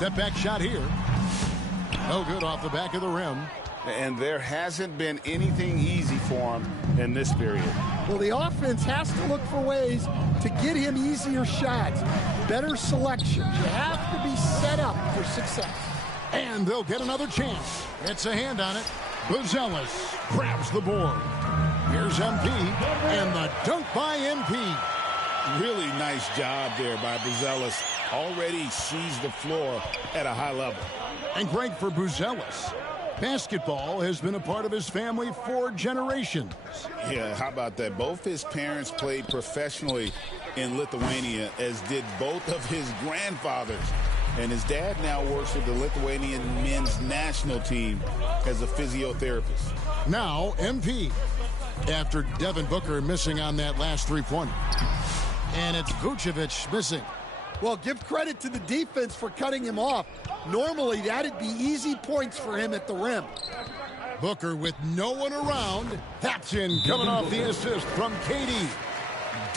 Step back shot here. No good off the back of the rim. And there hasn't been anything easy for him in this period. Well, the offense has to look for ways to get him easier shots, better selections. You have to be set up for success. And they'll get another chance. It's a hand on it. Buzelis grabs the board. Here's MP, and the dunk by MP. Really nice job there by Buzelis. Already sees the floor at a high level. And great for Buzelis. Basketball has been a part of his family for generations. Yeah, how about that? Both his parents played professionally in Lithuania, as did both of his grandfathers. And his dad now works with the Lithuanian men's national team as a physiotherapist. Now, MP, after Devin Booker missing on that last three-pointer. And it's Vucevic missing. Well, give credit to the defense for cutting him off. Normally, that'd be easy points for him at the rim. Booker with no one around. That's in, coming off the assist from KD.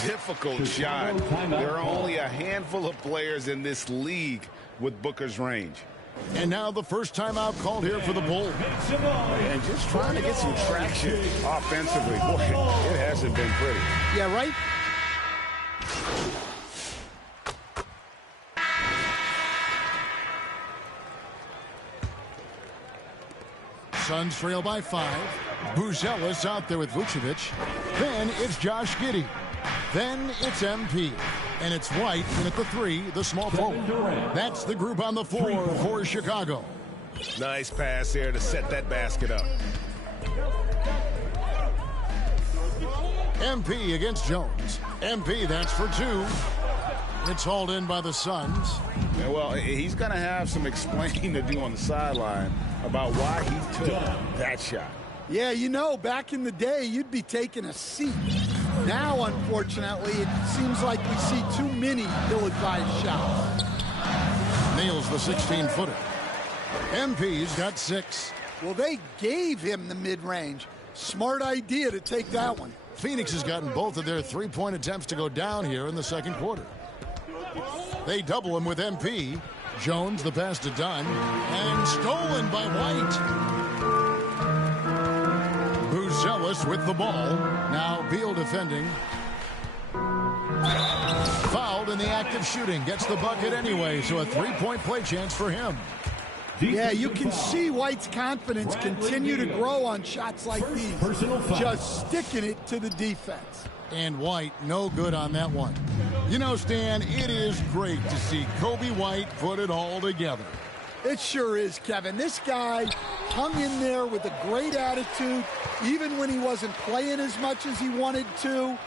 Difficult shot. There are only a handful of players in this league with Booker's range. And now the first timeout called here for the Bulls. And just trying to get some traction offensively. Boy, it hasn't been pretty. Yeah, right? Suns trail by 5. Buzelis out there with Vucevic. Then it's Josh Giddey. Then it's MP. And it's White in at the 3, the small forward. That's the group on the floor for Chicago. Nice pass there to set that basket up. MP against Jones. MP, that's for 2. It's hauled in by the Suns. Yeah, well, he's going to have some explaining to do on the sideline about why he took that shot. Yeah, you know, back in the day, you'd be taking a seat. Now, unfortunately, it seems like we see too many ill-advised shots. Nails the 16-footer. MP's got 6. Well, they gave him the mid-range. Smart idea to take that one. Phoenix has gotten both of their three-point attempts to go down here in the second quarter. They double him with MP. Jones, the pass to Dunn, and stolen by White. Buzelis with the ball. Now Beal defending. Fouled in the act of shooting. Gets the bucket anyway, so a three-point play chance for him. Yeah, you can see White's confidence continue to grow on shots like these. Just sticking it to the defense. And White, no good on that one. You know, Stan, it is great to see Kobe White put it all together. It sure is, Kevin. This guy hung in there with a great attitude, even when he wasn't playing as much as he wanted to.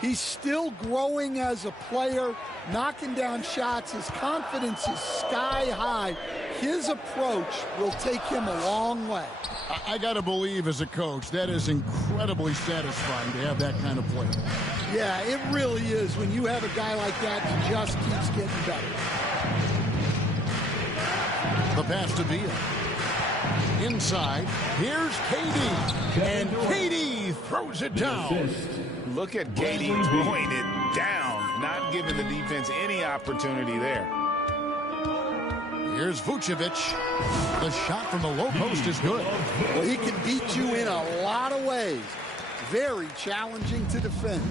He's still growing as a player, knocking down shots. His confidence is sky high. His approach will take him a long way. I got to believe, as a coach, that is incredibly satisfying to have that kind of play. Yeah, it really is when you have a guy like that that just keeps getting better. The pass to Beal. Inside, here's KD. And KD throws it down. Look at KD throwing it down, not giving the defense any opportunity there. Here's Vucevic. The shot from the low post is good. Well, he can beat you in a lot of ways. Very challenging to defend.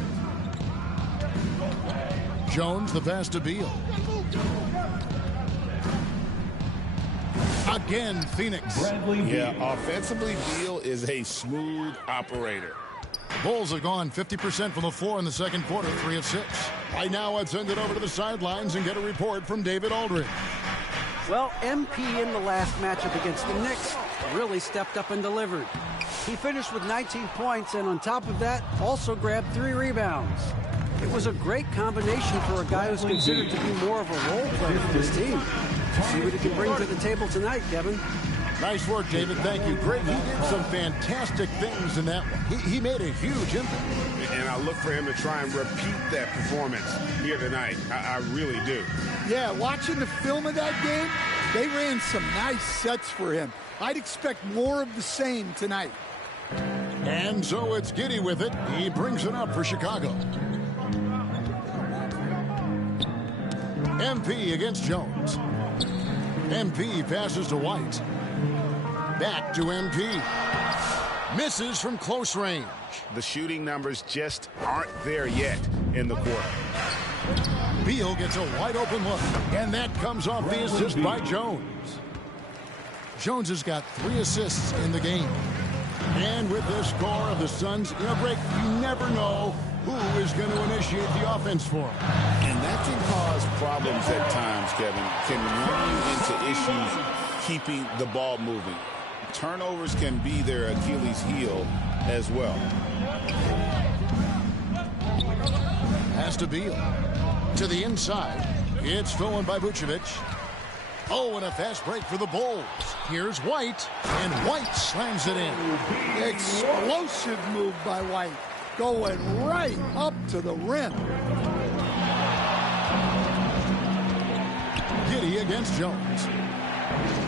Jones, the pass to Beal. Again, Phoenix. Yeah, offensively, Beal is a smooth operator. Bulls have gone 50% from the floor in the second quarter, 3 of 6. Right now, let's send it over to the sidelines and get a report from David Aldridge. Well, MP in the last matchup against the Knicks really stepped up and delivered. He finished with 19 points, and on top of that, also grabbed 3 rebounds. It was a great combination for a guy who's considered to be more of a role player for this team. See what he can bring to the table tonight, Kevin. Nice work, David. Thank you. Great. He did some fantastic things in that one. He made a huge impact. And I look for him to try and repeat that performance here tonight. I really do. Yeah, watching the film of that game, they ran some nice sets for him. I'd expect more of the same tonight. And so it's Giddey with it. He brings it up for Chicago. MP against Jones. MP passes to White. Back to MP. Misses from close range. The shooting numbers just aren't there yet in the quarter. Beal gets a wide open look, and that comes off the assist by Jones. Jones has got 3 assists in the game. And with the score of the Suns in a break, you never know who is going to initiate the offense for them. And that can cause problems at times, Kevin. Can run you into issues keeping the ball moving. Turnovers can be their Achilles heel as well. Pass to Beal. To the inside. It's stolen by Vucevic. Oh, and a fast break for the Bulls. Here's White, and White slams it in. Explosive move by White. Going right up to the rim. Giddey against Jones.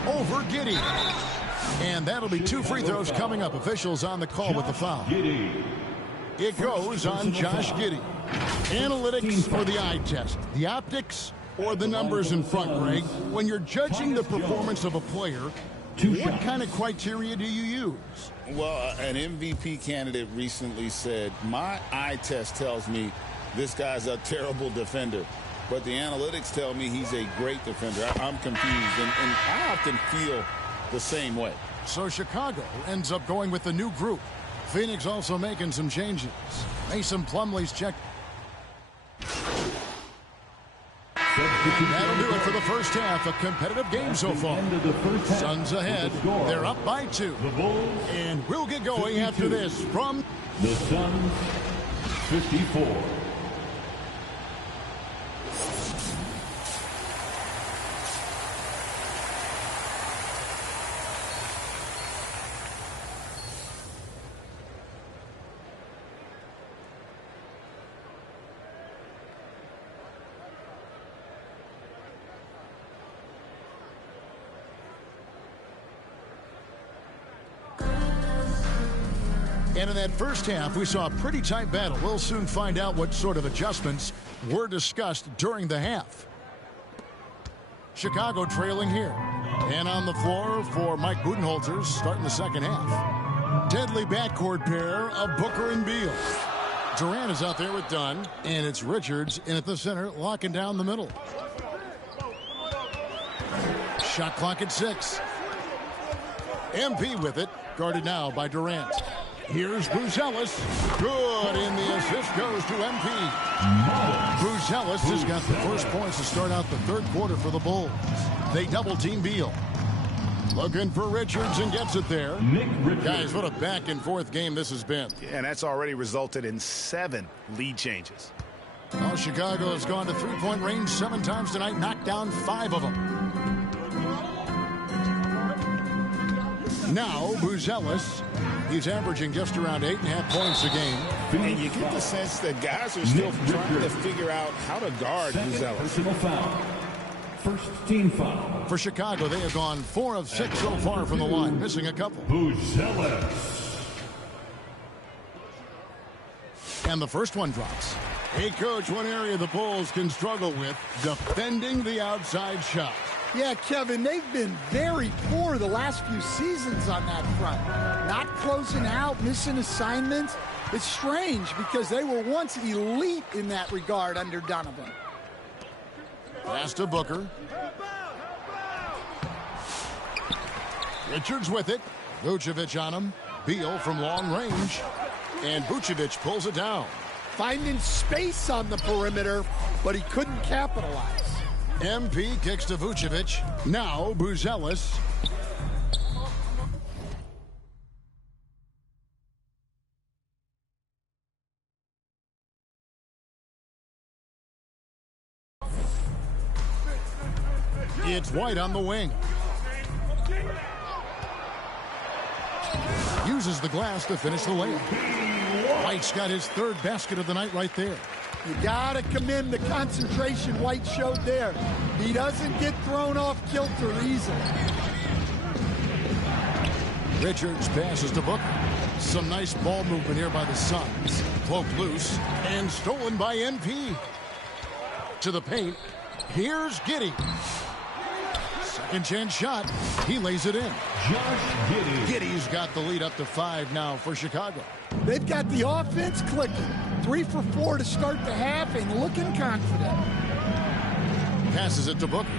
Over Giddey. And that'll be 2 free throws coming up. Officials on the call with the foul. It goes on Josh Giddey. Analytics or the eye test? The optics or the numbers in front, Greg? When you're judging the performance of a player, what kind of criteria do you use? Well, an MVP candidate recently said, my eye test tells me this guy's a terrible defender, but the analytics tell me he's a great defender. I'm confused, and I often feel the same way. So Chicago ends up going with the new group. Phoenix also making some changes. Mason Plumlee's checked. That'll do it for the first half. A competitive game so far. Suns ahead. They're up by 2. And we'll get going after this from the Suns 54. And in that first half, we saw a pretty tight battle. We'll soon find out what sort of adjustments were discussed during the half. Chicago trailing here. And on the floor for Mike Budenholzer starting the second half. Deadly backcourt pair of Booker and Beal. Durant is out there with Dunn. And it's Richards in at the center, locking down the middle. Shot clock at 6. MP with it. Guarded now by Durant. Here's Buzelis. Good, and the assist goes to MP. Buzelis has got the first points to start out the third quarter for the Bulls. They double-team Beal. Looking for Richards and gets it there. Guys, what a back-and-forth game this has been. Yeah, and that's already resulted in 7 lead changes. Well, Chicago has gone to three-point range 7 times tonight, knocked down 5 of them. Now, Buzelis. He's averaging just around 8.5 points a game. And you get the sense that guys are still trying to figure out how to guard Buzelis. Personal foul. First team foul. For Chicago, they have gone 4 of 6 so far from the line, missing a couple. Buzelis. And the first one drops. Hey, Coach, one area the Bulls can struggle with, defending the outside shot. Yeah, Kevin, they've been very poor the last few seasons on that front. Not closing out, missing assignments. It's strange because they were once elite in that regard under Donovan. Pass to Booker. Richards with it. Vucevic on him. Beal from long range. And Vucevic pulls it down. Finding space on the perimeter, but he couldn't capitalize. MP kicks to Vucevic. Now Buzelis. It's White on the wing. Uses the glass to finish the layup. White's got his 3rd basket of the night right there. You gotta commend the concentration White showed there. He doesn't get thrown off kilter easily. Richards passes to Booker. Some nice ball movement here by the Suns. Poked loose and stolen by MP. To the paint. Here's Giddey. Second chance shot. He lays it in. Josh Giddey. Giddy's got the lead up to 5 now for Chicago. They've got the offense clicking. 3 for 4 to start the half and looking confident. Passes it to Booker.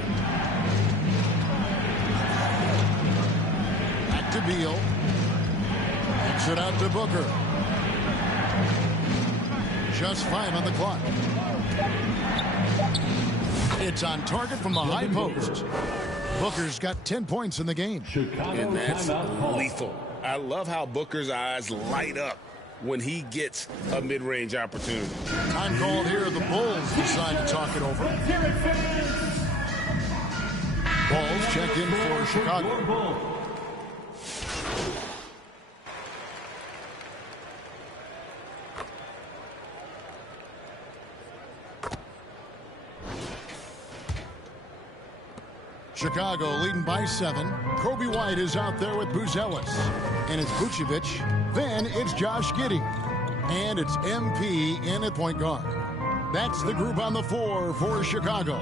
Back to Beal. Kicks it out to Booker. Just 5 on the clock. It's on target from the high post. Booker's got 10 points in the game. And that's lethal. I love how Booker's eyes light up when he gets a mid-range opportunity. Time called here. The Bulls decide to talk it over. Bulls check in for Chicago. Chicago leading by 7. Kobe White is out there with Buzelis. And it's Vucevic. Then it's Josh Giddey. And it's MP in at point guard. That's the group on the floor for Chicago.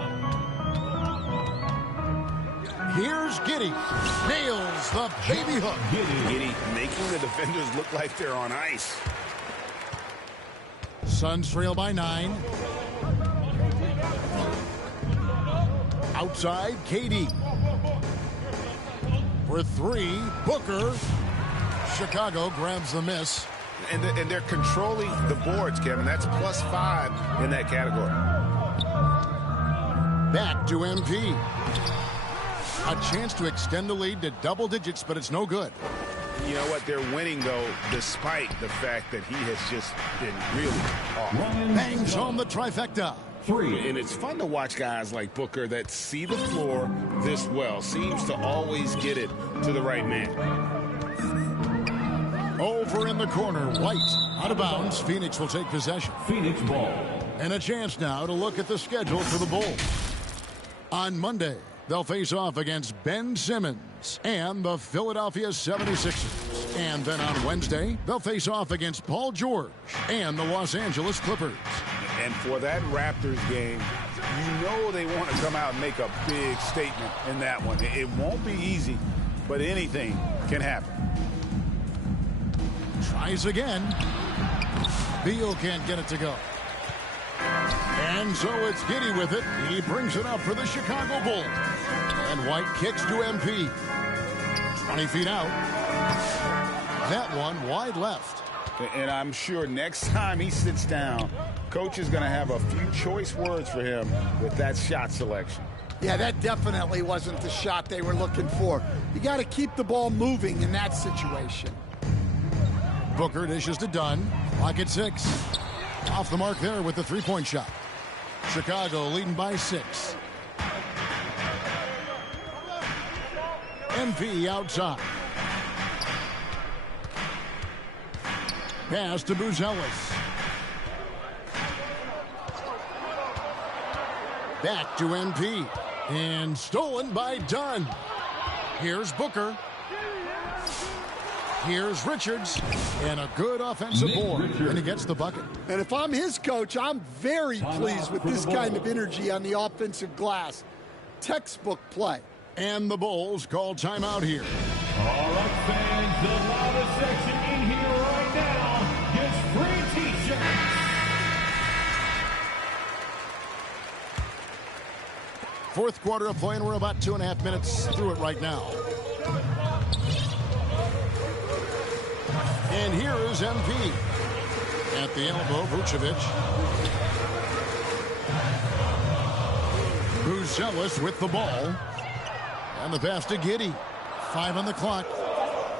Here's Giddey. Nails the baby hook. Giddey making the defenders look like they're on ice. Suns trail by 9. Outside, KD. For 3, Booker. Chicago grabs the miss. And they're controlling the boards, Kevin. That's +5 in that category. Back to MP. A chance to extend the lead to double digits, but it's no good. You know what? They're winning, though, despite the fact that he has just been really off. Bangs on the trifecta. 3. And it's fun to watch guys like Booker that see the floor this well. Seems to always get it to the right man. Over in the corner, White. Out of bounds, Phoenix will take possession. Phoenix ball. And a chance now to look at the schedule for the Bulls. On Monday, they'll face off against Ben Simmons and the Philadelphia 76ers. And then on Wednesday, they'll face off against Paul George and the Los Angeles Clippers. And for that Raptors game, you know they want to come out and make a big statement in that one. It won't be easy, but anything can happen. Tries again. Beal can't get it to go. And so it's Giddey with it. He brings it up for the Chicago Bulls. And White kicks to MP. 20 feet out. That one wide left. And I'm sure next time he sits down, coach is going to have a few choice words for him with that shot selection. Yeah, that definitely wasn't the shot they were looking for. You got to keep the ball moving in that situation. Booker dishes to Dunn. Clock at 6. Off the mark there with the three-point shot. Chicago leading by 6. MP outside. Pass to Buzelis. Back to MP. And stolen by Dunn. Here's Booker. Here's Richards. And a good offensive board. And he gets the bucket. And if I'm his coach, I'm very pleased with this kind of energy on the offensive glass. Textbook play. And the Bulls call timeout here. All right, fans, the loudest section in here right now gets free T-shirts. Fourth quarter of play, and we're about 2.5 minutes through it right now. And here is MP. At the elbow, Vucevic. Buzelis with the ball. And the pass to Giddey. 5 on the clock.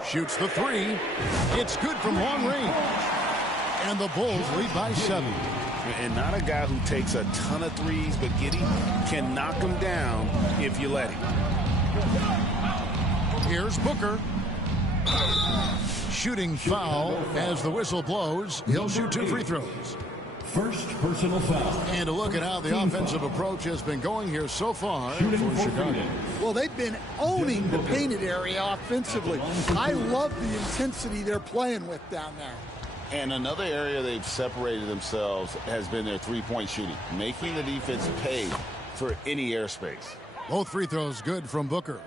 Shoots the 3. It's good from long range. And the Bulls lead by 7. And not a guy who takes a ton of threes, but Giddey can knock them down if you let him. Here's Booker. Shooting foul as the whistle blows. He'll shoot 2 free throws. First personal foul. And a look at how the offensive approach has been going here so far for Chicago. Well, they've been owning the painted area offensively. I love the intensity they're playing with down there. And another area they've separated themselves has been their three-point shooting, making the defense pay for any airspace. Both free throws good from Booker.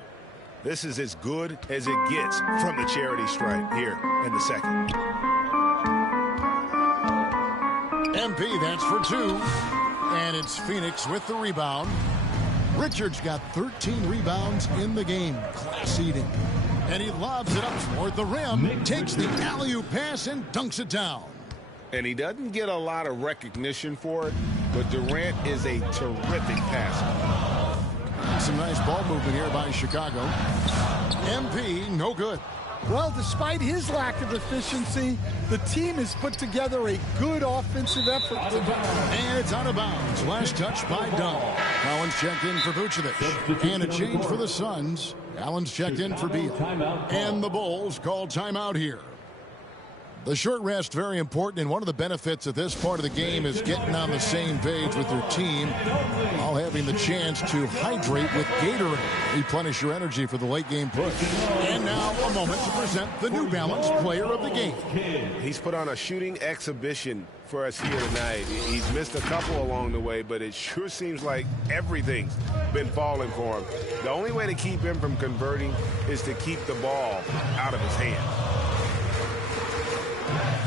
This is as good as it gets from the charity stripe here in the second. MP, that's for 2. And it's Phoenix with the rebound. Richards got 13 rebounds in the game. Class eating. And he lobs it up toward the rim. Takes the alley-oop pass and dunks it down. And he doesn't get a lot of recognition for it, but Durant is a terrific passer. Some nice ball movement here by Chicago. MP, no good. Well, despite his lack of efficiency, the team has put together a good offensive effort. And it's out of bounds. Last touch by Dunn. Collins checked in for Vucevic. And a change for the Suns. Allen's checked in for Beal. And the Bulls called timeout here. The short rest, very important, and one of the benefits of this part of the game is getting on the same page with your team, while having the chance to hydrate with Gatorade, replenish your energy for the late game push. And now a moment to present the New Balance Player of the Game. He's put on a shooting exhibition for us here tonight. He's missed a couple along the way, but it sure seems like everything's been falling for him. The only way to keep him from converting is to keep the ball out of his hands.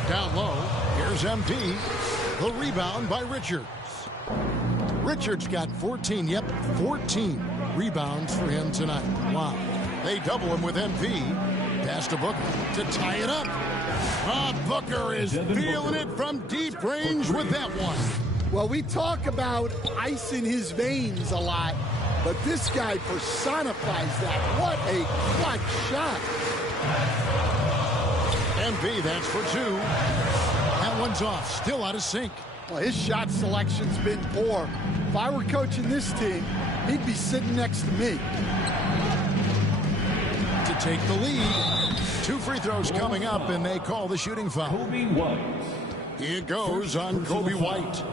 Down low, here's MP. The rebound by Richards. Richards got 14, 14 rebounds for him tonight. Wow. They double him with MP. Pass to Booker to tie it up. Booker is feeling it from deep range with that one. Well, we talk about ice in his veins a lot, but this guy personifies that. What a clutch shot. MP, that's for 2. That one's off, still out of sync. Well, his shot selection's been poor. If I were coaching this team, he'd be sitting next to me. To take the lead. 2 free throws coming up, and they call the shooting foul. Kobe White. It goes on Kobe White.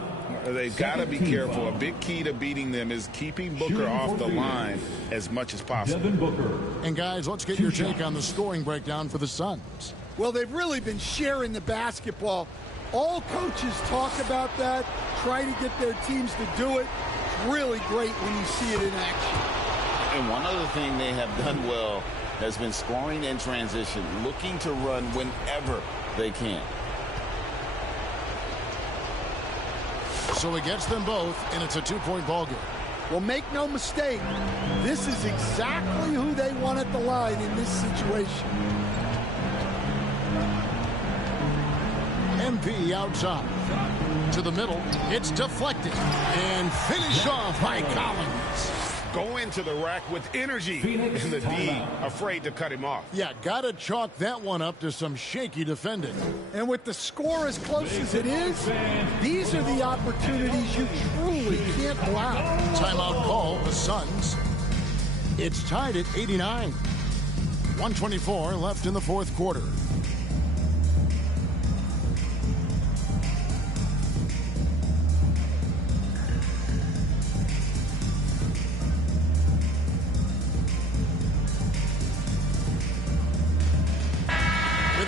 They've got to be careful. A big key to beating them is keeping Booker off the line as much as possible. And guys, let's get your take on the scoring breakdown for the Suns. Well, they've really been sharing the basketball. All coaches talk about that, try to get their teams to do it. It's really great when you see it in action. And one other thing they have done well has been scoring in transition, looking to run whenever they can. So he gets them both, and it's a 2-point ball game. Well, make no mistake, this is exactly who they want at the line in this situation. MP outside. To the middle. It's deflected. And finished off by Collins. Go into the rack with energy. And the D afraid to cut him off. Yeah, got to chalk that one up to some shaky defending. And with the score as close as it is, these are the opportunities you truly can't allow. Timeout call, the Suns. It's tied at 89. 124 left in the fourth quarter.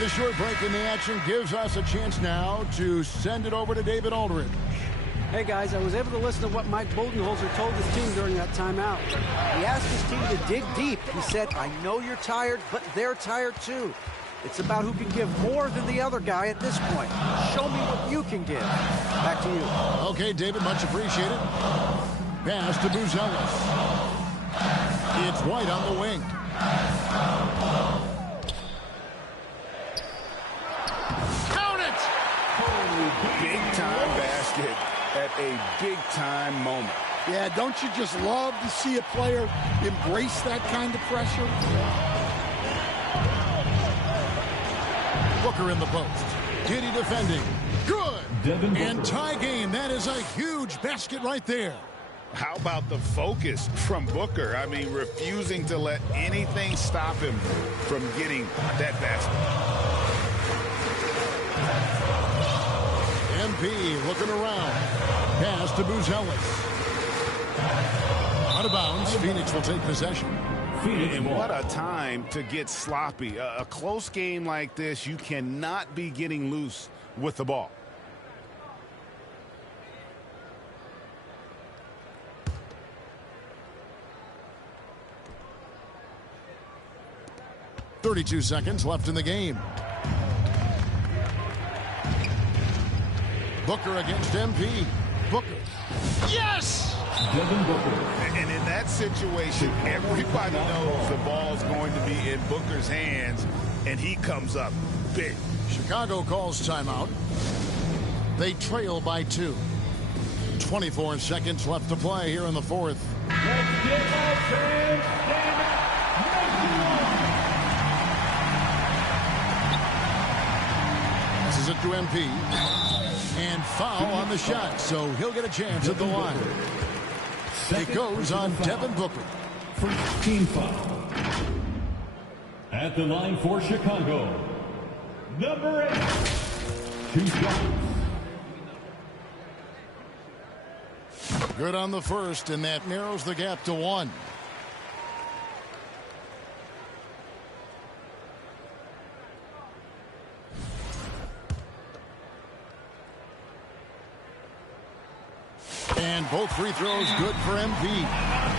The short break in the action gives us a chance now to send it over to David Aldridge. Hey guys, I was able to listen to what Mike Budenholzer told his team during that timeout. He asked his team to dig deep. He said, I know you're tired, but they're tired too. It's about who can give more than the other guy at this point. Show me what you can give. Back to you. Okay, David, much appreciated. Pass to Buzelis. It's White on the wing. Big-time basket at a big-time moment. Yeah, don't you just love to see a player embrace that kind of pressure? Booker in the post. Giddy defending. Good. And tie game. That is a huge basket right there. How about the focus from Booker? I mean, refusing to let anything stop him from getting that basket. MP looking around. Pass to Buzelis. Out of bounds. Phoenix will take possession. And what a time to get sloppy. A close game like this, you cannot be getting loose with the ball. 32 seconds left in the game. Booker against MP. Booker. Yes! Devin Booker. And in that situation, everybody knows the ball's going to be in Booker's hands, and he comes up big. Chicago calls timeout. They trail by 2. 24 seconds left to play here in the fourth. Let's get our fans This is it to MP. And foul on the shot, so he'll get a chance at the line. It goes on Devin Booker. First team foul. At the line for Chicago, number 8, 2 shots. Good on the first, and that narrows the gap to 1. And both free throws good for MP.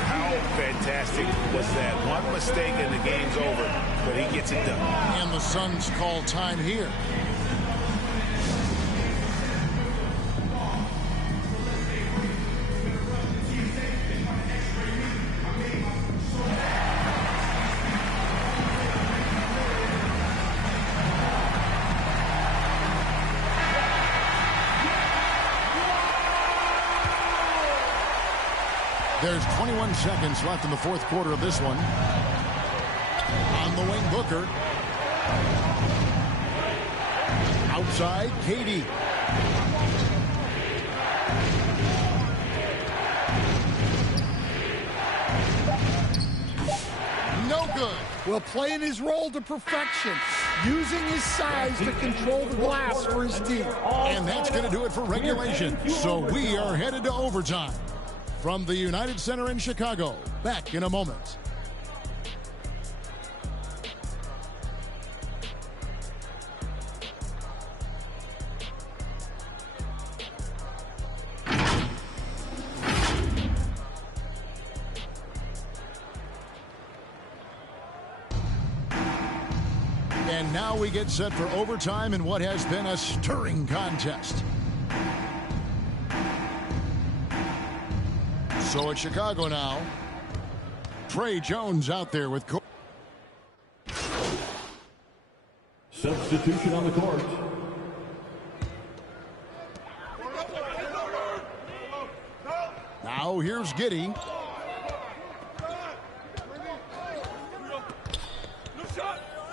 How fantastic was that? One mistake and the game's over, but he gets it done. And the Suns call time here. There's 21 seconds left in the fourth quarter of this one. On the wing, Booker. Outside, Katie. No good. Well, playing his role to perfection, using his size to control the glass for his team. And that's going to do it for regulation. So we are headed to overtime. From the United Center in Chicago, back in a moment. And now we get set for overtime in what has been a stirring contest. So it's Chicago now. Trey Jones out there with... Substitution on the court. Now here's Giddey.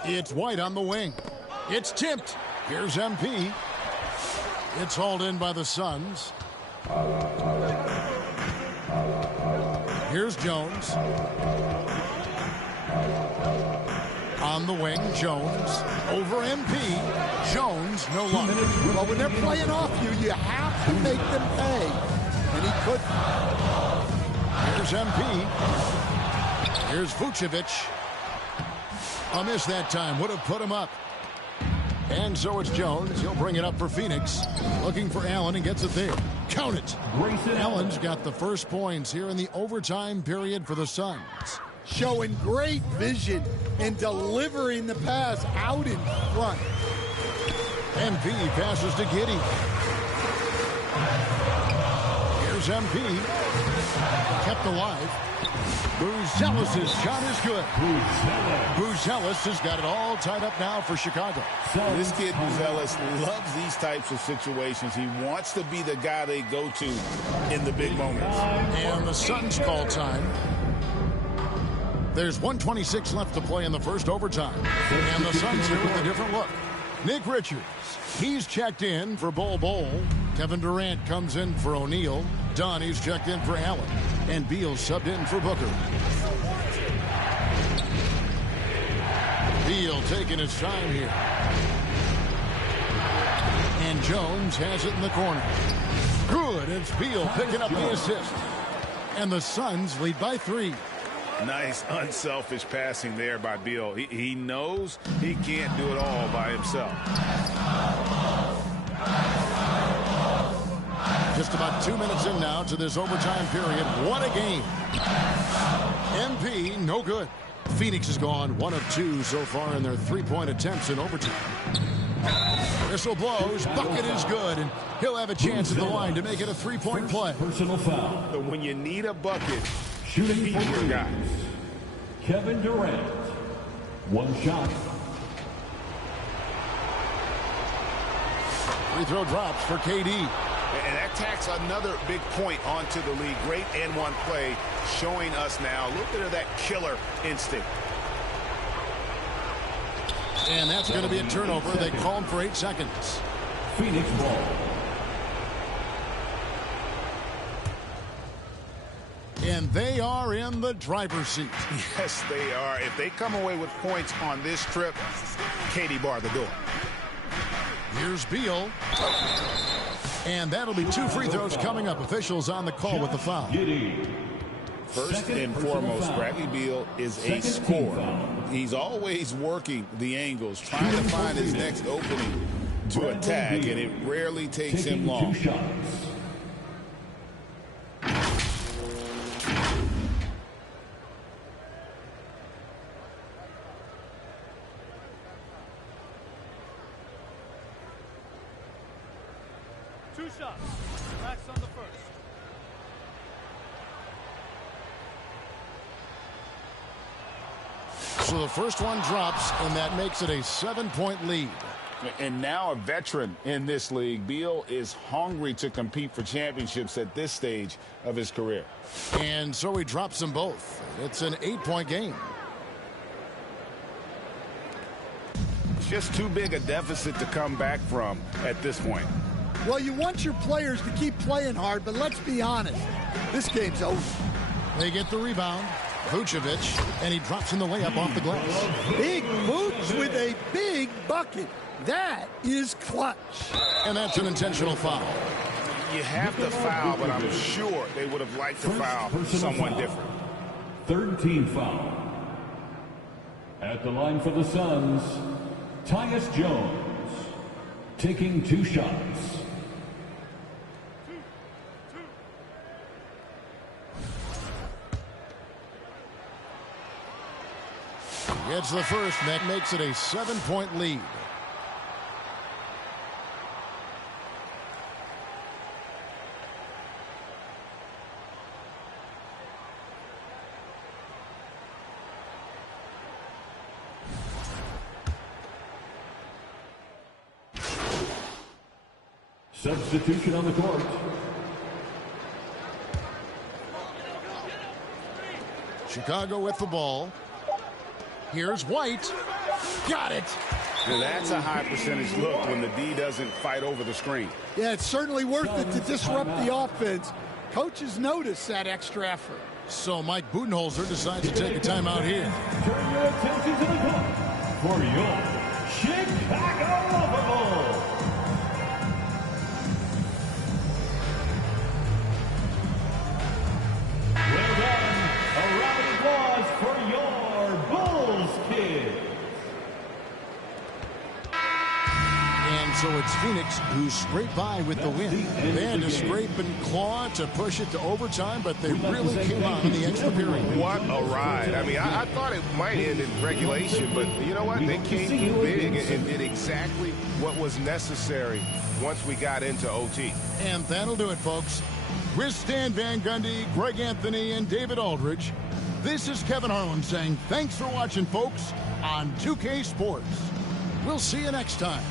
It's White on the wing. It's tipped. Here's MP. It's hauled in by the Suns. Here's Jones. On the wing, Jones. Over MP. Jones no longer. Well, when they're playing off you, you have to make them pay. And he could. Here's MP. Here's Vucevic. A miss that time. Would have put him up. And so it's Jones. He'll bring it up for Phoenix. Looking for Allen and gets it there. Count it. Allen's got the first points here in the overtime period for the Suns. Showing great vision and delivering the pass out in front. MP passes to Giddey. Here's MP. Kept alive. Buzelis' shot is good. Buzelis has got it all tied up now for Chicago. This kid, Buzelis, loves these types of situations. He wants to be the guy they go to in the big moments. And the Suns call time. There's 1:26 left to play in the first overtime. And the Suns here with a different look. Nick Richards, he's checked in for Bol. Kevin Durant comes in for O'Neal. Donnie's checked in for Allen. And Beal subbed in for Booker. Beal taking his time here. And Jones has it in the corner. Good. It's Beal picking up the assist. And the Suns lead by 3. Nice, unselfish passing there by Beal. He knows he can't do it all by himself. Just about 2 minutes in now to this overtime period. What a game. MP, no good. Phoenix has gone 1 of 2 so far in their three-point attempts in overtime. Whistle blows. Bucket is good, and he'll have a chance at the line to make it a three-point play. Personal foul. But when you need a bucket, Shooting he's for your three. guy. Kevin Durant. One shot. Free throw drops for KD. And that tacks another big point onto the league. Great and-one play, showing us now a little bit of that killer instinct. And that's going to be a turnover. They call him for 8 seconds. Phoenix ball. And they are in the driver's seat. Yes, they are. If they come away with points on this trip, Katie bar the door. Here's Beal. And that'll be 2 free throws coming up. Officials on the call with the foul. First and foremost, Bradley Beal is a scorer. He's always working the angles, trying to find his next opening to attack, and it rarely takes him long. 2 shots. Relax on the first. So the first one drops, and that makes it a 7-point lead. And now a veteran in this league, Beal is hungry to compete for championships at this stage of his career. And so he drops them both. It's an 8-point game. Just too big a deficit to come back from at this point. Well, you want your players to keep playing hard, but let's be honest. This game's over. They get the rebound. Vucevic, and he drops in the layup off the glass. Big Vooch with a big bucket. That is clutch. And that's an intentional foul. You have to foul, but I'm sure they would have liked to foul someone different. Third team foul. At the line for the Suns, Tyus Jones. Taking 2 shots. Gets the first, and that makes it a 7-point lead. Substitution on the court. Chicago with the ball. Here's White. Got it. And that's a high percentage look when the D doesn't fight over the screen. Yeah, it's certainly worth it to disrupt the offense. Coaches notice that extra effort. So Mike Budenholzer decides to take a timeout here. Turn your attention to the court for your Chicago Bulls. Well done. A round of applause for your Bulls kids. And so it's Phoenix who scraped by with the win. They had to scrape and claw to push it to overtime, but they really came out in the extra period. What a ride. I mean, I thought it might end in regulation, but you know what? They came through big and did exactly what was necessary once we got into OT. And that'll do it, folks. With Stan Van Gundy, Greg Anthony, and David Aldridge, this is Kevin Harlan saying thanks for watching, folks, on 2K Sports. We'll see you next time.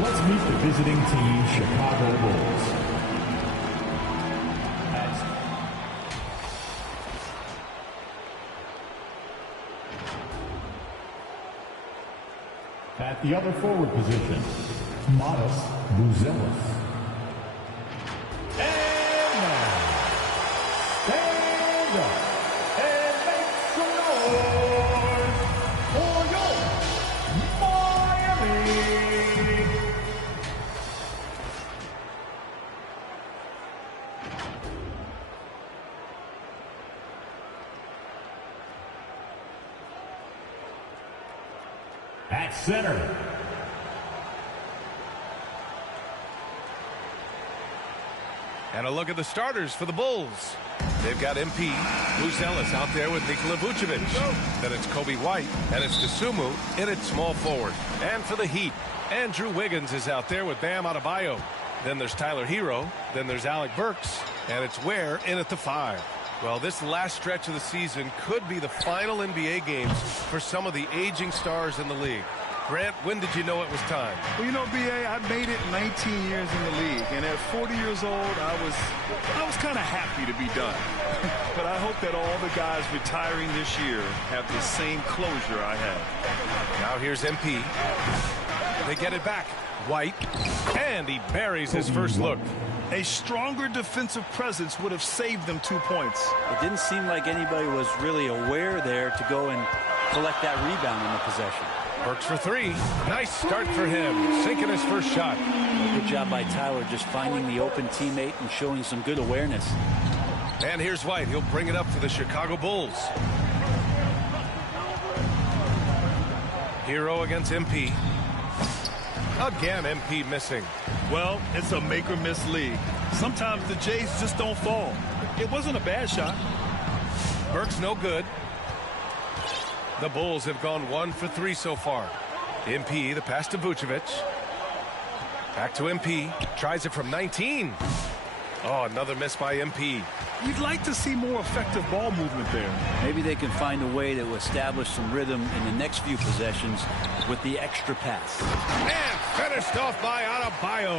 Let's meet the visiting team, Chicago Bulls. At the other forward position, Modest Buzelis. And now, stand up and make some noise for your Miami. At center, and a look at the starters for the Bulls. They've got MP, Buzelis out there with Nikola Vucevic. Then it's Kobe White, and it's Dosunmu in at small forward. And for the Heat, Andrew Wiggins is out there with Bam Adebayo. Then there's Tyler Hero. Then there's Alec Burks. And it's Ware in at the 5. Well, this last stretch of the season could be the final NBA games for some of the aging stars in the league. Grant, when did you know it was time? Well, you know, B.A., I made it 19 years in the league, and at 40 years old, I was kind of happy to be done. But I hope that all the guys retiring this year have the same closure I have. Now here's MP. They get it back. White, and he buries his first look. A stronger defensive presence would have saved them 2 points. It didn't seem like anybody was really aware there to go and collect that rebound in the possession. Burks for 3. Nice start for him, sinking his first shot. Good job by Tyler just finding the open teammate and showing some good awareness. And here's White. He'll bring it up for the Chicago Bulls. Hero against MP. Again, MP missing. Well, it's a make or miss league. Sometimes the Jays just don't fall. It wasn't a bad shot. Burke's no good. The Bulls have gone 1 for 3 so far. MP, the pass to Vucevic. Back to MP. Tries it from 19. Oh, another miss by MP. You'd like to see more effective ball movement there. Maybe they can find a way to establish some rhythm in the next few possessions with the extra pass. And finished off by Adebayo.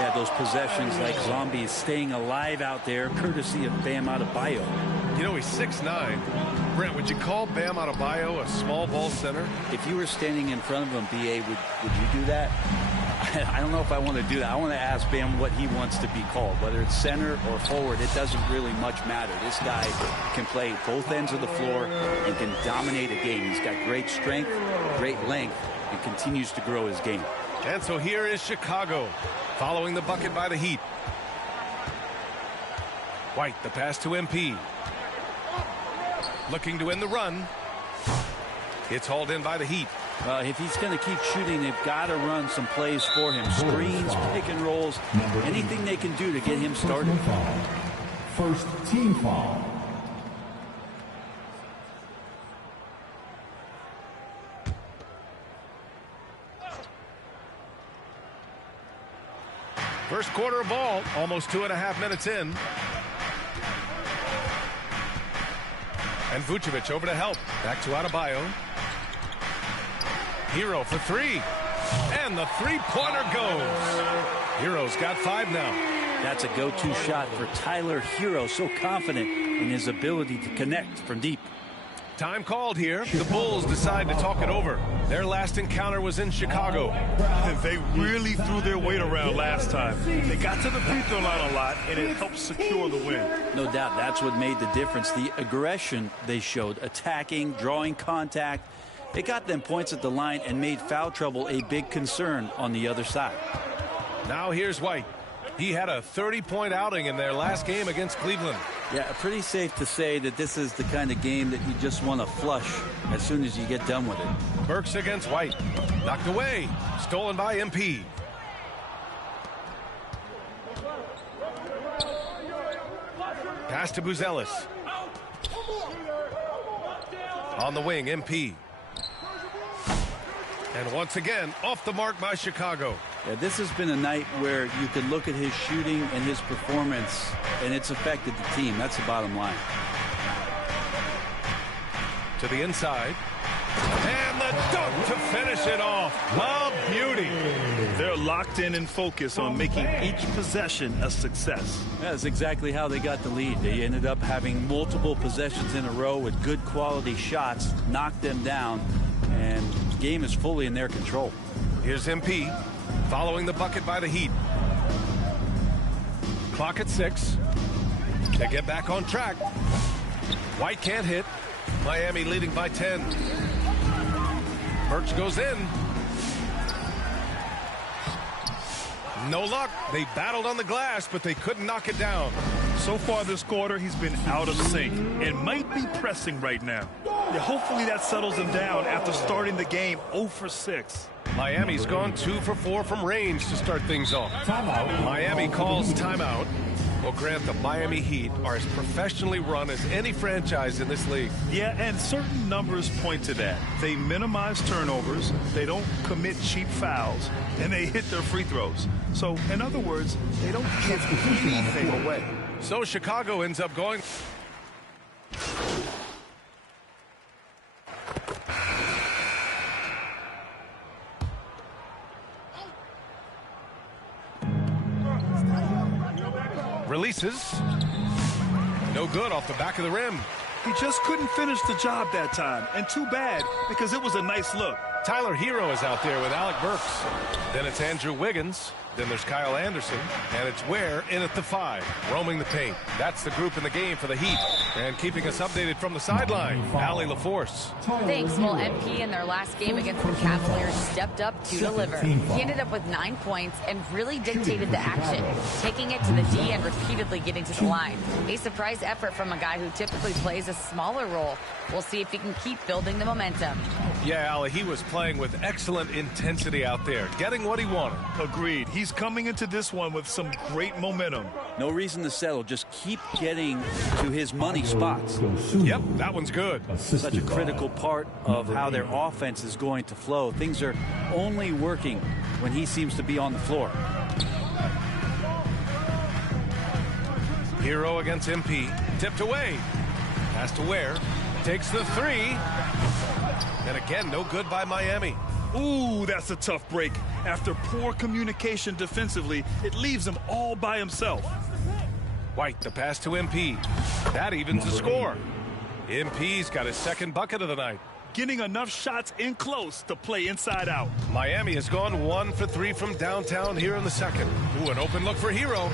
Yeah, those possessions like zombies staying alive out there, courtesy of Bam Adebayo. You know, he's 6'9". Brent, would you call Bam Adebayo a small ball center? If you were standing in front of him, B.A., would you do that? I don't know if I want to do that. I want to ask Bam what he wants to be called, whether it's center or forward. It doesn't really much matter. This guy can play both ends of the floor and can dominate a game. He's got great strength, great length, and continues to grow his game. And so here is Chicago following the bucket by the Heat. White, the pass to MP. Looking to win the run. It's hauled in by the Heat. If he's going to keep shooting, they've got to run some plays for him. Screens, pick and rolls, anything they can do to get him started. First team foul. First quarter of ball, almost 2.5 minutes in. And Vucevic over to help. Back to Adebayo. Hero for 3. And the three-pointer goes. Hero's got 5 now. That's a go-to shot for Tyler Hero. So confident in his ability to connect from deep. Time called here. The Bulls decide to talk it over. Their last encounter was in Chicago. They really threw their weight around last time. They got to the free throw line a lot, and it helped secure the win. No doubt that's what made the difference. The aggression they showed, attacking, drawing contact. It got them points at the line and made foul trouble a big concern on the other side. Now here's White. He had a 30-point outing in their last game against Cleveland. Yeah, pretty safe to say that this is the kind of game that you just want to flush as soon as you get done with it. Burks against White. Knocked away. Stolen by MP. Pass to Buzelis. On the wing, MP. And once again, off the mark by Chicago. Yeah, this has been a night where you could look at his shooting and his performance, and it's affected the team. That's the bottom line. To the inside. And the dunk to finish it off. A beauty. They're locked in and focused on making each possession a success. That's exactly how they got the lead. They ended up having multiple possessions in a row with good quality shots, knocked them down, and the game is fully in their control. Here's MP following the bucket by the Heat. Clock at 6. They get back on track. White can't hit. Miami leading by 10. Burks goes in. No luck. They battled on the glass, but they couldn't knock it down. So far this quarter, he's been out of sync and might be pressing right now. Yeah, hopefully that settles him down after starting the game 0 for 6. Miami's gone 2 for 4 from range to start things off. Timeout. Miami calls timeout. Well, Grant, the Miami Heat are as professionally run as any franchise in this league. Yeah, and certain numbers point to that. They minimize turnovers, they don't commit cheap fouls, and they hit their free throws. So, in other words, they don't give anything away. So Chicago ends up going. Releases. No good off the back of the rim. He just couldn't finish the job that time, and too bad because it was a nice look. Tyler Hero is out there with Alec Burks. Then it's Andrew Wiggins. Then there's Kyle Anderson. And it's Ware in at the 5, roaming the paint. That's the group in the game for the Heat. And keeping us updated from the sideline, Allie LaForce. Thanks. Well, MP in their last game against the Cavaliers stepped up to deliver. He ended up with 9 points and really dictated the action, taking it to the D and repeatedly getting to the line. A surprise effort from a guy who typically plays a smaller role. We'll see if he can keep building the momentum. Yeah, Allie, he was playing with excellent intensity out there, getting what he wanted. Agreed. He's coming into this one with some great momentum. No reason to settle. Just keep getting to his money spots. Yep, that one's good. Such a critical part of how their offense is going to flow. Things are only working when he seems to be on the floor. Hero against MP. Tipped away. Has to Ware. Takes the three. And again, no good by Miami. Ooh, that's a tough break. After poor communication defensively, it leaves him all by himself. White, the pass to MP. That evens the score. MP's got his second bucket of the night. Getting enough shots in close to play inside out. Miami has gone 1 for 3 from downtown here in the second. Ooh, an open look for Hero.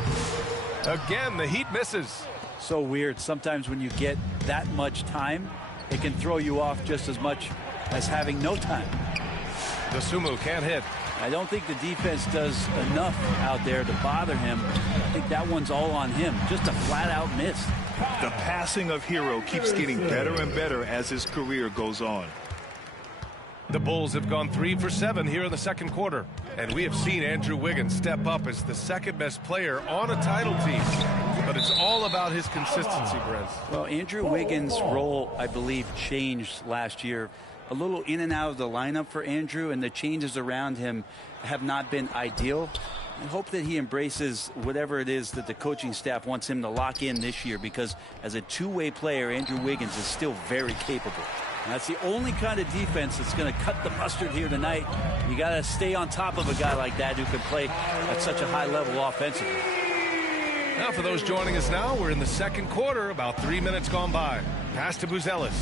Again, the Heat misses. So weird. Sometimes when you get that much time, it can throw you off just as much as having no time. Dosunmu can't hit. I don't think the defense does enough out there to bother him. I think that one's all on him. Just a flat-out miss. The passing of Hero keeps getting better and better as his career goes on. The Bulls have gone 3 for 7 here in the second quarter. And we have seen Andrew Wiggins step up as the second-best player on a title team. But it's all about his consistency, Brent. Well, Andrew Wiggins' role, I believe, changed last year. A little in and out of the lineup for Andrew, and the changes around him have not been ideal. I hope that he embraces whatever it is that the coaching staff wants him to lock in this year, because as a two-way player, Andrew Wiggins is still very capable. And that's the only kind of defense that's going to cut the mustard here tonight. You got to stay on top of a guy like that who can play at such a high level offensively. Now for those joining us now, we're in the second quarter, about 3 minutes gone by. Pass to Buzelis.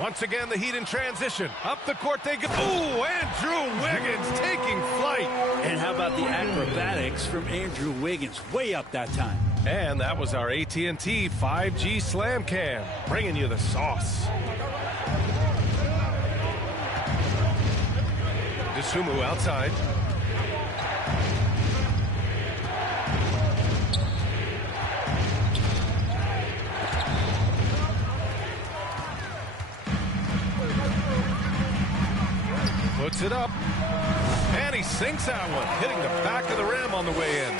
Once again, the Heat in transition. Up the court they go. Ooh, Andrew Wiggins taking flight. And how about the acrobatics from Andrew Wiggins? Way up that time. And that was our AT&T 5G Slam Cam, bringing you the sauce. Dosunmu outside. Puts it up. And he sinks that one, hitting the back of the rim on the way in.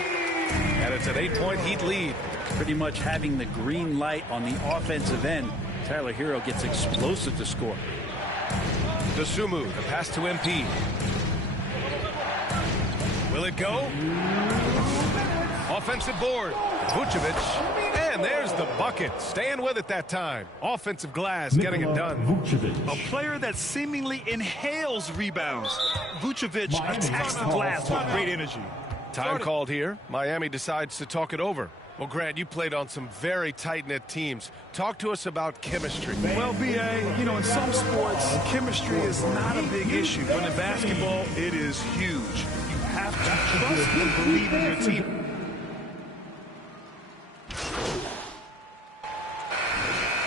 And it's an 8-point Heat lead. Pretty much having the green light on the offensive end. Tyler Hero gets explosive to score. Dosunmu, the pass to MP. Will it go? Offensive board. Vucevic. And there's the bucket. Staying with it that time. Offensive glass, getting it done. A player that seemingly inhales rebounds. Vucevic attacks the glass with great energy. Time called here. Miami decides to talk it over. Well, Grant, you played on some very tight-knit teams. Talk to us about chemistry. Well, B.A., you know, in some sports, chemistry is not a big issue. But in basketball, it is huge. You have to trust and believe in your team.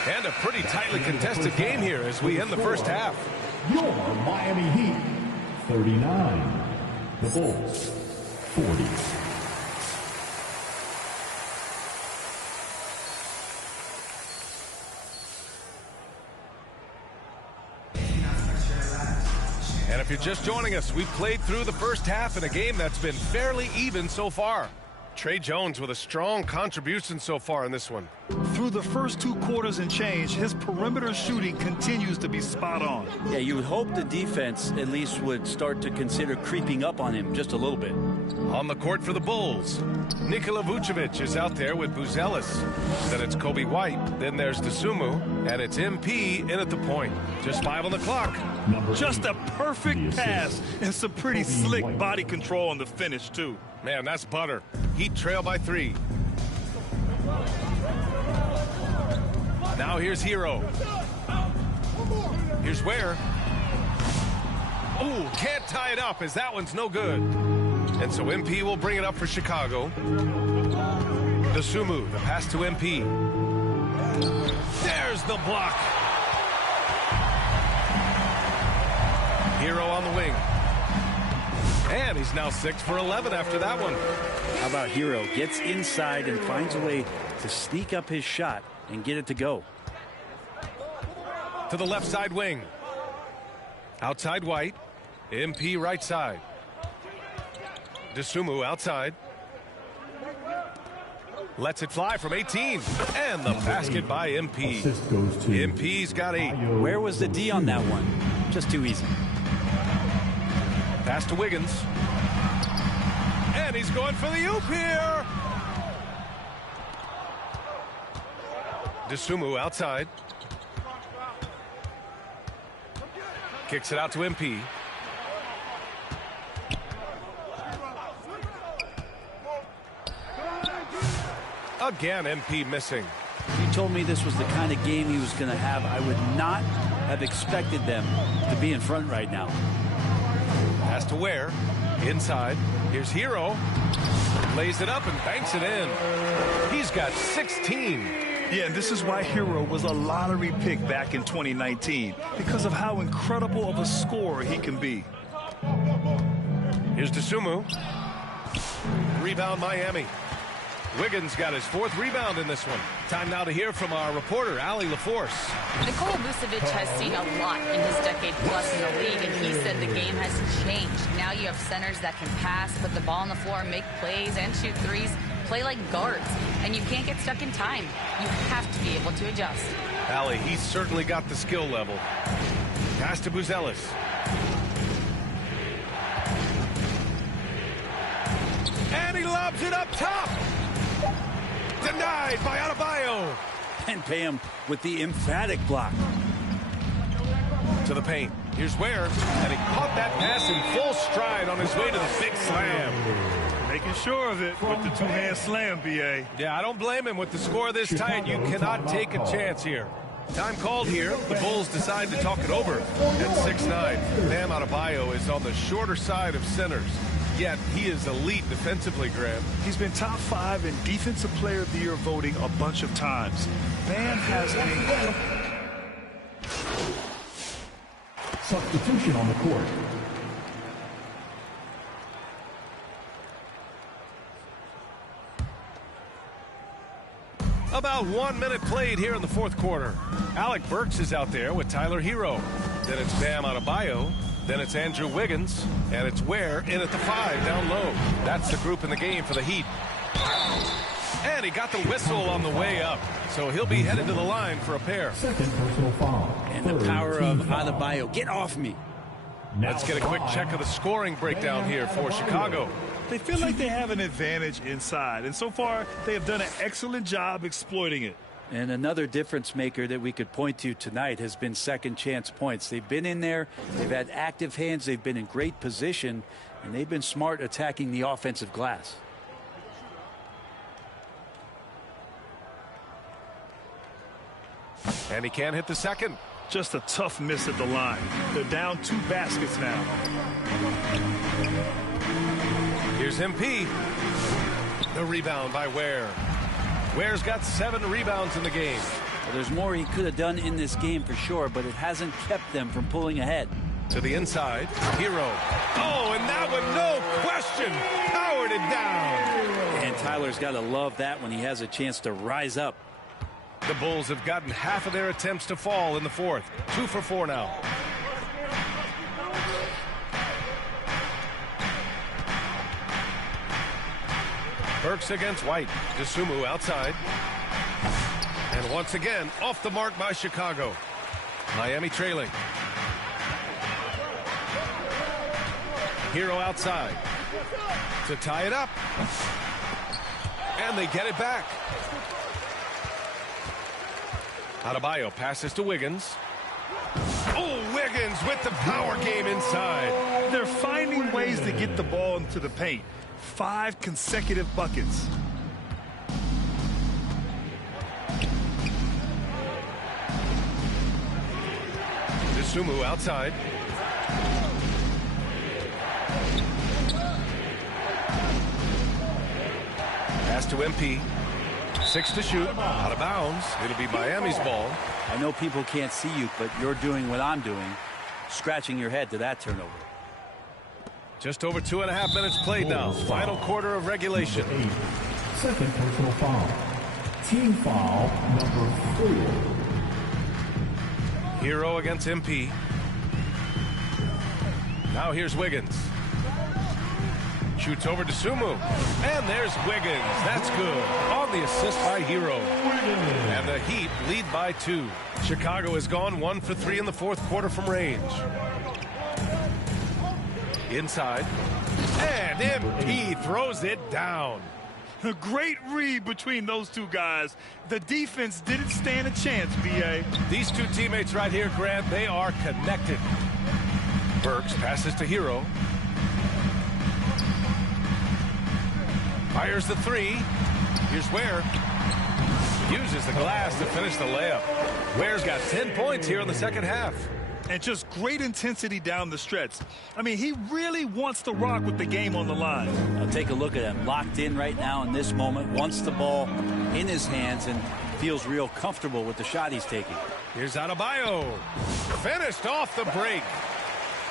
And a pretty tightly contested game here as we end the first half. Your Miami Heat, 39. The Bulls, 40. And if you're just joining us, we've played through the first half in a game that's been fairly even so far. Trey Jones with a strong contribution so far in this one. Through the first 2 quarters and change, his perimeter shooting continues to be spot on. Yeah, you would hope the defense at least would start to consider creeping up on him just a little bit. On the court for the Bulls, Nikola Vucevic is out there with Buzelis. Then it's Kobe White. Then there's Dosunmu. And it's MP in at the point. Just 5 on the clock. Just a perfect pass and some pretty slick body control on the finish, too. Man, that's butter. Heat trail by 3. Now here's Hero. Here's Ware. Ooh, can't tie it up as that one's no good. And so MP will bring it up for Chicago. Dosunmu, the pass to MP. There's the block. Hero on the wing. And he's now 6 for 11 after that one. How about Hero? Gets inside and finds a way to sneak up his shot and get it to go. To the left side wing. Outside White. MP right side. Dosunmu outside. Lets it fly from 18. And the basket by MP. MP's got 8. Where was the D on that one? Just too easy. Pass to Wiggins. And he's going for the oop here. Dosunmu outside. Kicks it out to MP. Again, MP missing. If you told me this was the kind of game he was going to have, I would not have expected them to be in front right now. Pass to Ware. Inside. Here's Hero. Lays it up and banks it in. He's got 16. Yeah, and this is why Hero was a lottery pick back in 2019, because of how incredible of a scorer he can be. Here's Dosunmu. Rebound Miami. Wiggins got his 4th rebound in this one. Time now to hear from our reporter, Allie LaForce. Nikola Vucevic has seen a lot in his decade plus in the league, and he said the game has changed. Now you have centers that can pass, put the ball on the floor, make plays, and shoot threes, play like guards, and you can't get stuck in time. You have to be able to adjust. Allie, he's certainly got the skill level. Pass to Buzelis. And he lobs it up top. Denied by Adebayo. And Pam with the emphatic block. To the paint. Here's Ware. And he caught that pass in full stride on his way to the big slam. Making sure of it with the two-hand slam, B.A. Yeah, I don't blame him. With the score this tight, you cannot take a chance here. Time called here. The Bulls decide to talk it over at 6'9". Bam Adebayo is on the shorter side of centers. Yet he is elite defensively, Graham. He's been top 5 in Defensive Player of the Year voting a bunch of times. Bam has a substitution on the court. About 1 minute played here in the 4th quarter. Alec Burks is out there with Tyler Hero. Then it's Bam Adebayo. Then it's Andrew Wiggins, and it's Ware in at the 5 down low. That's the group in the game for the Heat. And he got the whistle on the way up, so he'll be headed to the line for a pair. Second personal foul. And the power of Adebayo. Get off me. Let's get a quick check of the scoring breakdown here for Chicago. They feel like they have an advantage inside, and so far they have done an excellent job exploiting it. And another difference maker that we could point to tonight has been second chance points. They've been in there, they've had active hands, they've been in great position, and they've been smart attacking the offensive glass. And he can't hit the second. Just a tough miss at the line. They're down 2 baskets now. Here's MP. The rebound by Ware. Ware's got 7 rebounds in the game. Well, there's more he could have done in this game for sure, but it hasn't kept them from pulling ahead. To the inside, Hero. Oh, and that one, no question, powered it down. And Tyler's got to love that when he has a chance to rise up. The Bulls have gotten half of their attempts to fall in the 4th. 2 for 4 now. Burks against White. Dosunmu outside. And once again, off the mark by Chicago. Miami trailing. Hero outside. To tie it up. And they get it back. Adebayo passes to Wiggins. Oh, Wiggins with the power game inside. They're finding ways to get the ball into the paint. 5 consecutive buckets. Dosunmu outside. Pass to MP. 6 to shoot. Out of bounds. It'll be Miami's ball. I know people can't see you, but you're doing what I'm doing. Scratching your head to that turnover. Just over 2.5 minutes played now. Final quarter of regulation. Second personal foul. Team foul number 4. Hero against MP. Now here's Wiggins. Shoots over to Sumu. And there's Wiggins. That's good. On the assist by Hero. And the Heat lead by 2. Chicago has gone 1 for 3 in the fourth quarter from range. Inside. And MP throws it down. A great read between those two guys. The defense didn't stand a chance, B.A. These two teammates right here, Grant, they are connected. Burks passes to Hero. Fires the 3. Here's Ware. Uses the glass to finish the layup. Ware's got 10 points here in the second half. And just great intensity down the stretch. I mean, he really wants to rock with the game on the line. I'll take a look at him. Locked in right now in this moment. Wants the ball in his hands and feels real comfortable with the shot he's taking. Here's Adebayo. Finished off the break.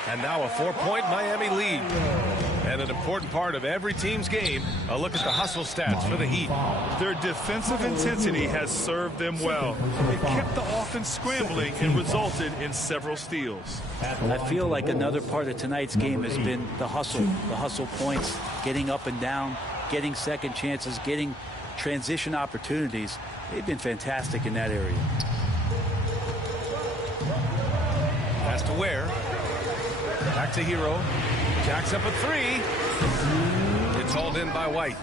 And now a 4-point Miami lead. And an important part of every team's game, a look at the hustle stats for the Heat. Their defensive intensity has served them well. It kept the offense scrambling and resulted in several steals. I feel like another part of tonight's game has been the hustle points, getting up and down, getting second chances, getting transition opportunities. They've been fantastic in that area. Pass to Ware. Back to Hero. Jacks up a 3. It's hauled in by White.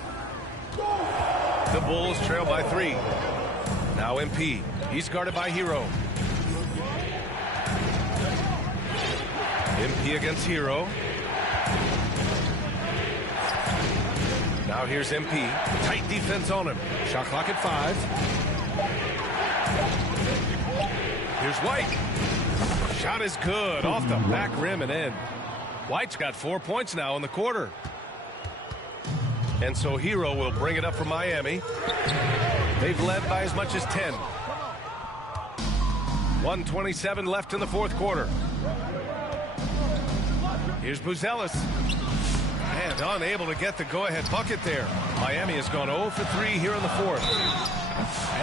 The Bulls trail by 3. Now MP. He's guarded by Hero. MP against Hero. Now here's MP. Tight defense on him. Shot clock at 5. Here's White. Shot is good. Off the back rim and in. White's got 4 points now in the quarter. And so Hero will bring it up for Miami. They've led by as much as 10. 1:27 left in the fourth quarter. Here's Buzelis. And unable to get the go-ahead bucket there. Miami has gone 0 for 3 here in the fourth.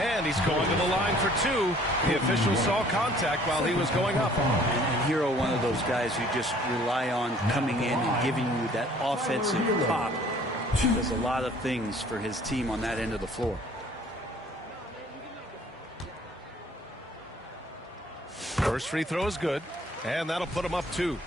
And he's going to the line for 2. The official saw contact while he was going up. And Hero, one of those guys who just rely on coming in and giving you that offensive pop. Does a lot of things for his team on that end of the floor. First free throw is good. And that'll put him up 2.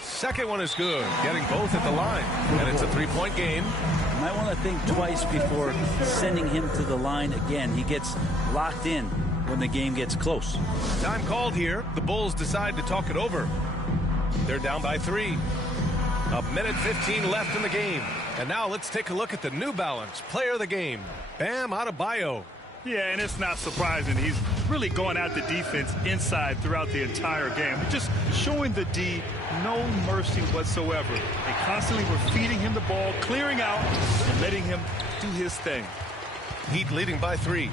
Second one is good, getting both at the line. And it's a 3-point game. You might want to think twice before sending him to the line again. He gets locked in when the game gets close. Time called here. The Bulls decide to talk it over. They're down by 3. 1:15 left in the game. And now let's take a look at the New Balance player of the game, Bam Adebayo. Yeah, and it's not surprising. He's really going at the defense inside throughout the entire game. Just showing the D no mercy whatsoever. They constantly were feeding him the ball, clearing out, and letting him do his thing. Heat leading by 3.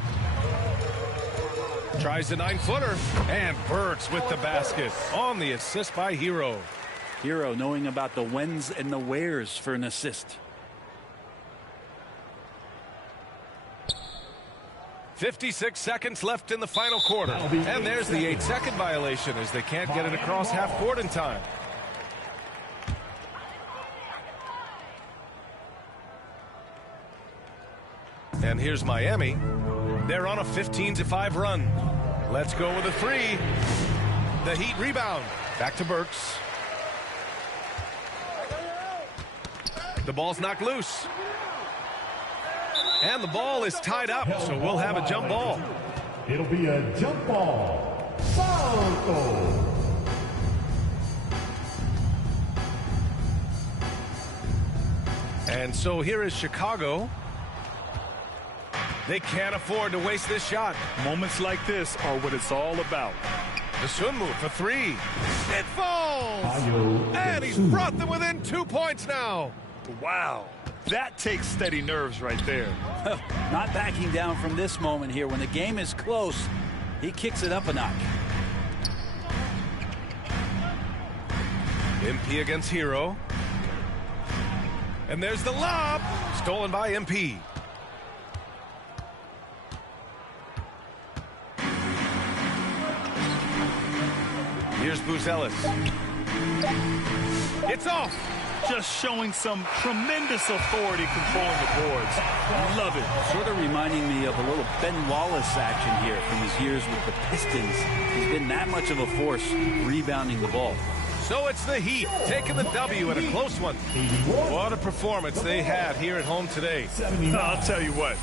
Tries the 9-footer, and Burks with the basket on the assist by Hero. Hero knowing about the whens and the wheres for an assist. 56 seconds left in the final quarter. And there's the 8-second violation as they can't get it across half court in time. And here's Miami. They're on a 15-5 run. Let's go with a 3. The Heat rebound. Back to Burks. The ball's knocked loose. And the ball is tied up, so we'll have a jump ball. It'll be a jump ball. Salto. And so here is Chicago. They can't afford to waste this shot. Moments like this are what it's all about. The swim move for 3. It falls! And he's brought them within 2 points now. Wow, that takes steady nerves right there. Not backing down from this moment here. When the game is close, he kicks it up a notch. MP against Hero. And there's the lob. Stolen by MP. Here's Buzelis. It's off. Just showing some tremendous authority controlling the boards. Love it. Sort of reminding me of a little Ben Wallace action here from his years with the Pistons. He's been that much of a force rebounding the ball. So it's the Heat taking the W in a close one. What a performance they had here at home today. I'll tell you what,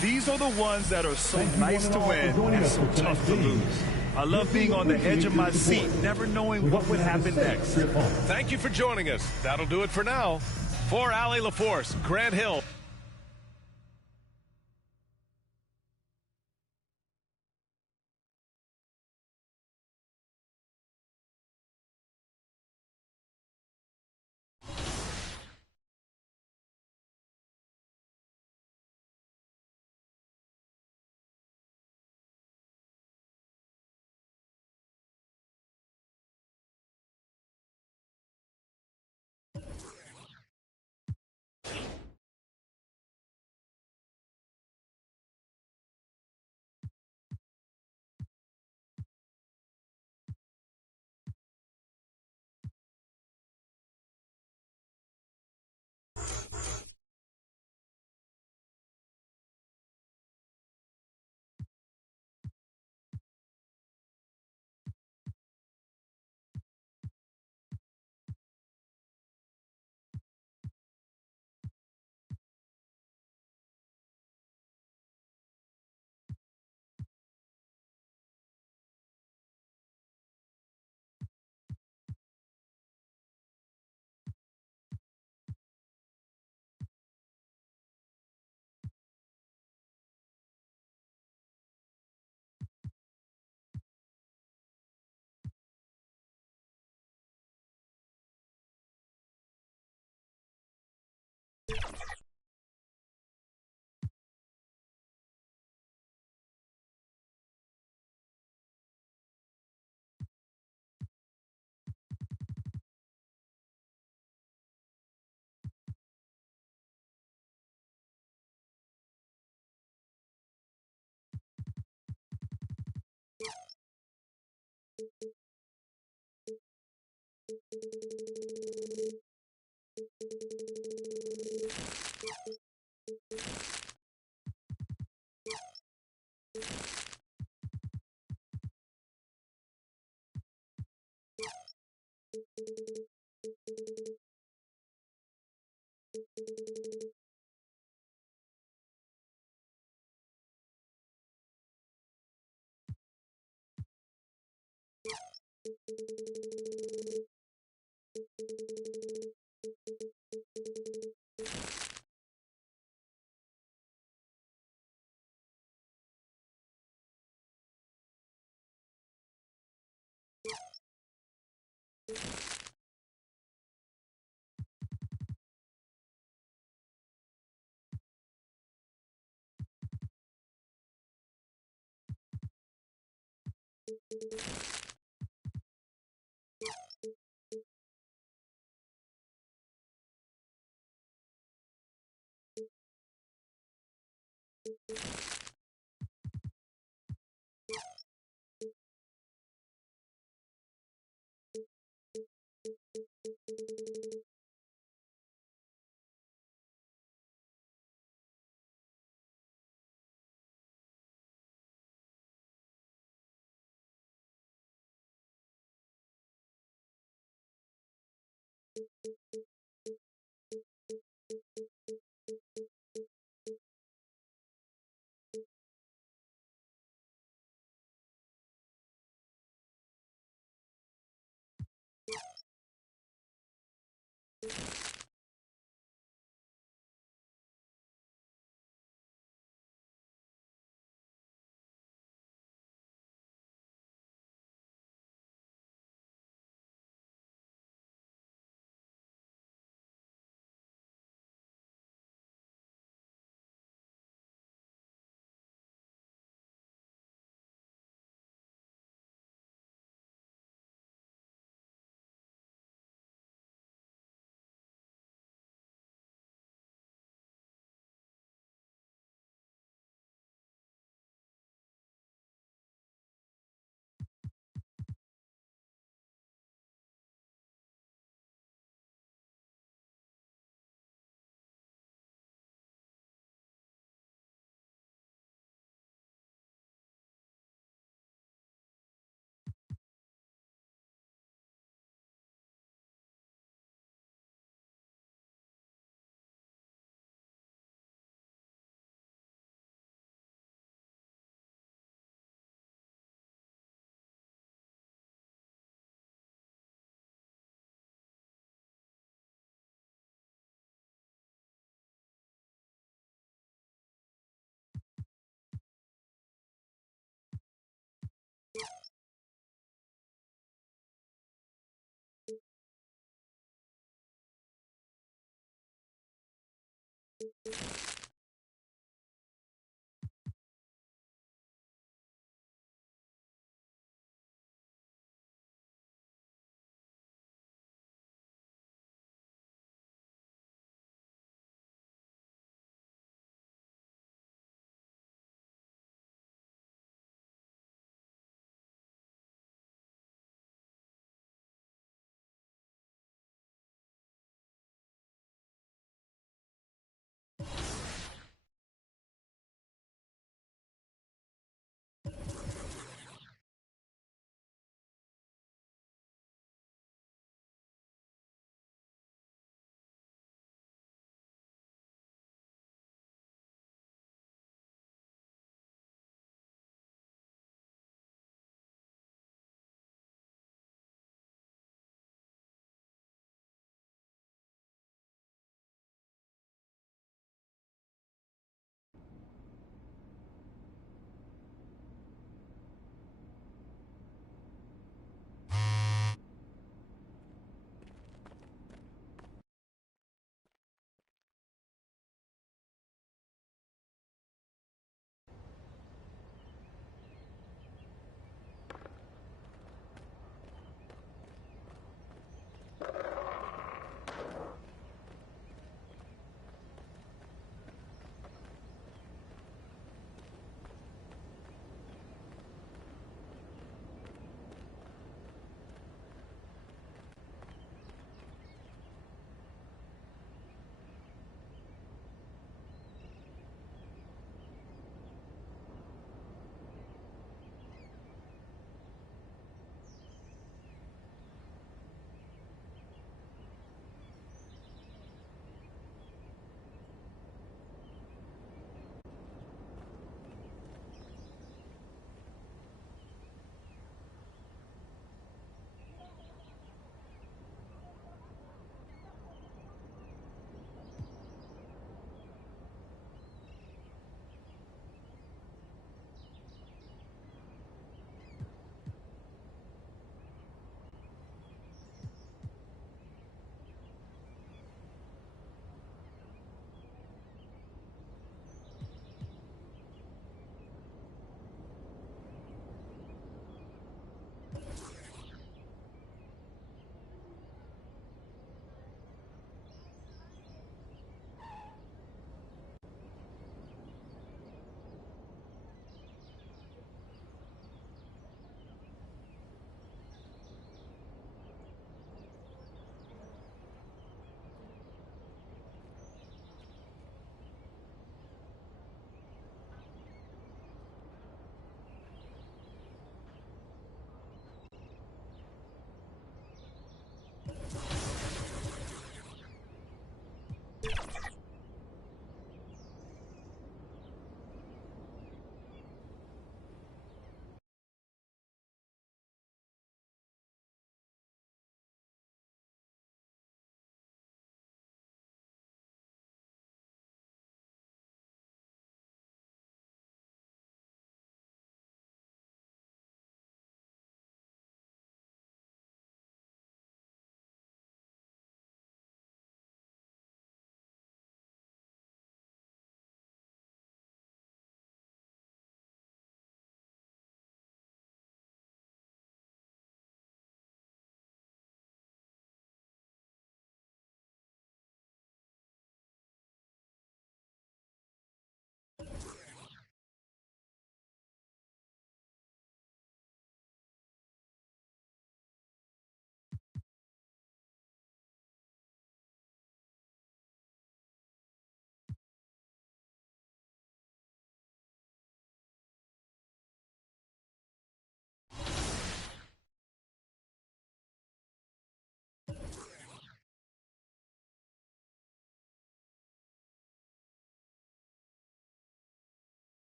these are the ones that are so nice to win and so tough to lose. I love being on the edge of my seat, never knowing what would happen next. Thank you for joining us. That'll do it for now. For Allie LaForce, Grant Hill.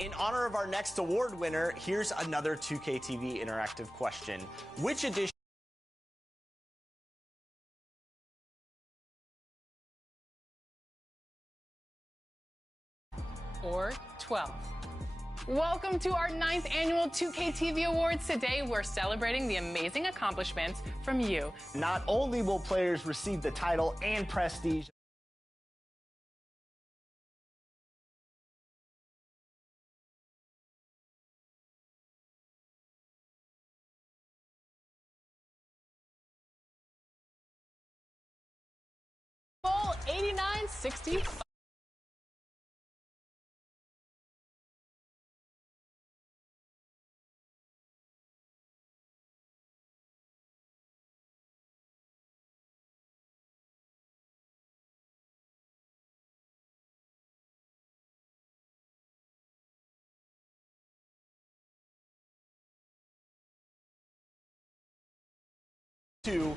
In honor of our next award winner, here's another 2K TV interactive question. Which edition or 12? Welcome to our 9th annual 2K TV Awards. Today, we're celebrating the amazing accomplishments from you. Not only will players receive the title and prestige, Bowl 89-65. to